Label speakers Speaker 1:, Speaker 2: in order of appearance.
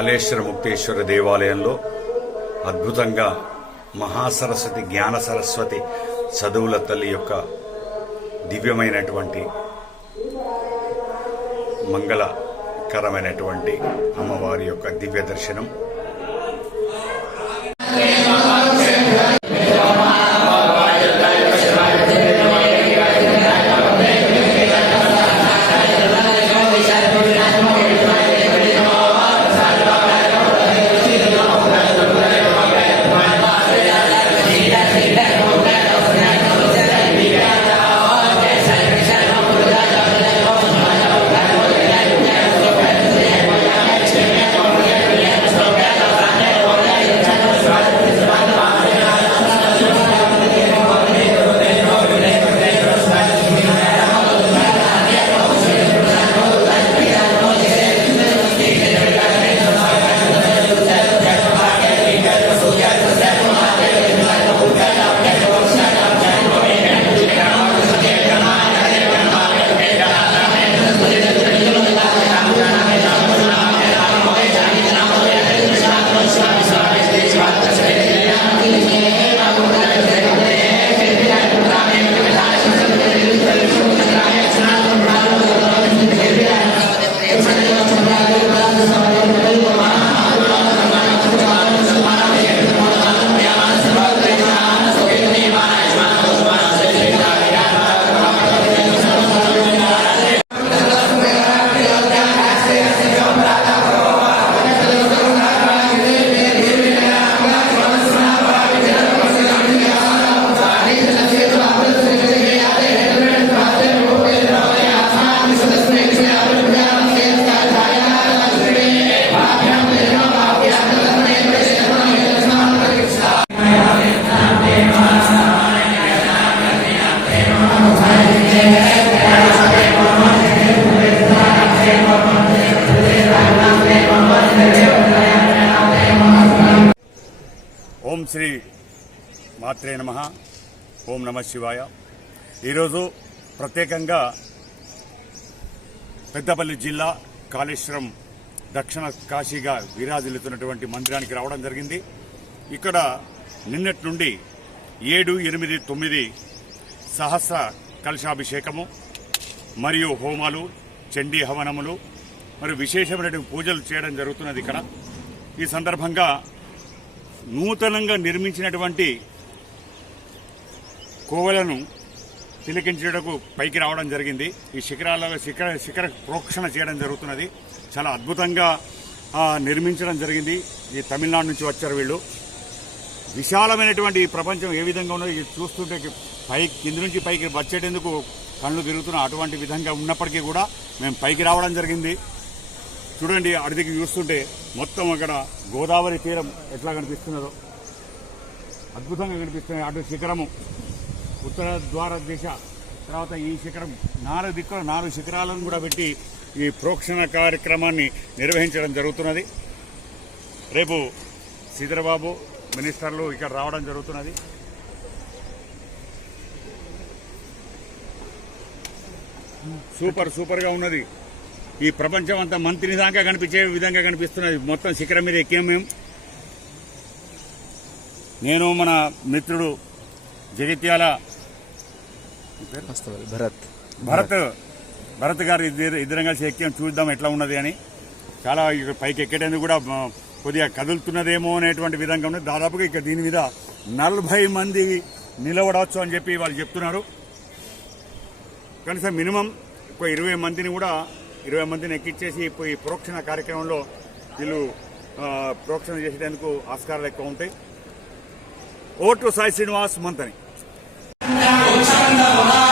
Speaker 1: కాళేశ్వర ముక్తేశ్వర దేవాలయంలో అద్భుతంగా మహాసరస్వతి జ్ఞాన సరస్వతి చదువుల తల్లి యొక్క దివ్యమైనటువంటి మంగళకరమైనటువంటి అమ్మవారి యొక్క దివ్య దర్శనం మాత్రే నమ. ఓం నమ శివాయ. ఈరోజు ప్రత్యేకంగా పెద్దపల్లి జిల్లా కాళేశ్వరం దక్షిణ కాశీగా విరాజిల్లుతున్నటువంటి మందిరానికి రావడం జరిగింది. ఇక్కడ నిన్నటి నుండి ఏడు ఎనిమిది తొమ్మిది సహస్ర కలశాభిషేకము మరియు హోమాలు చండీ హవనములు మరియు విశేషమైనటువంటి పూజలు చేయడం జరుగుతున్నది ఇక్కడ. ఈ సందర్భంగా నూతనంగా నిర్మించినటువంటి కోవలను తిలకించడకు పైకి రావడం జరిగింది. ఈ శిఖరాల శిఖర శిఖర ప్రోక్షణ చేయడం జరుగుతున్నది. చాలా అద్భుతంగా నిర్మించడం జరిగింది. ఈ తమిళనాడు నుంచి వచ్చారు వీళ్ళు. విశాలమైనటువంటి ఈ ప్రపంచం ఏ విధంగా ఉన్నది ఇది చూస్తుంటే పైకి కింది నుంచి పైకి వచ్చేటందుకు కళ్ళు తిరుగుతున్న అటువంటి విధంగా ఉన్నప్పటికీ కూడా మేము పైకి రావడం జరిగింది. చూడండి అడిదికి చూస్తుంటే మొత్తం అక్కడ గోదావరి తీరం ఎట్లా కనిపిస్తున్నదో. అద్భుతంగా కనిపిస్తుంది అటు శిఖరము. ఉత్తర ద్వార దిశ తర్వాత ఈ శిఖరం నాలుగు దిక్కుల నాలుగు శిఖరాలను కూడా పెట్టి ఈ ప్రోక్షణ కార్యక్రమాన్ని నిర్వహించడం జరుగుతున్నది. రేపు శ్రీధరబాబు మినిస్టర్లు ఇక్కడ రావడం జరుగుతున్నది. సూపర్ సూపర్గా ఉన్నది. ఈ ప్రపంచం అంతా మంత్రిని దాకా కనిపించే విధంగా కనిపిస్తున్నది. మొత్తం శిఖరం మీద ఎక్కాం మేము. నేను మన మిత్రుడు జగిత్యాల
Speaker 2: భరత్.
Speaker 1: భరత్. భరత్ గారు ఇద్దరు ఇద్దరం కలిసి ఎక్కాం చూద్దాం ఎట్లా ఉన్నది అని. చాలా పైకి ఎక్కేటందుకు కూడా కొద్దిగా కదులుతున్నదేమో అనేటువంటి విధంగా ఉన్నది. దాదాపుగా ఇక దీని మీద నలభై మంది నిలబడవచ్చు అని చెప్పి వాళ్ళు చెప్తున్నారు. కనీసం మినిమం ఒక ఇరవై మందిని కూడా ఇరవై మందిని ఎక్కిచ్చేసి ఈ ప్రోక్షణ కార్యక్రమంలో వీళ్ళు ప్రోక్షణ చేసేందుకు ఆస్కారాలు ఎక్కువ ఉంటాయి. ఓట్లు సాయి శ్రీనివాస్ మంతని.
Speaker 3: 그냥 못 참는다거나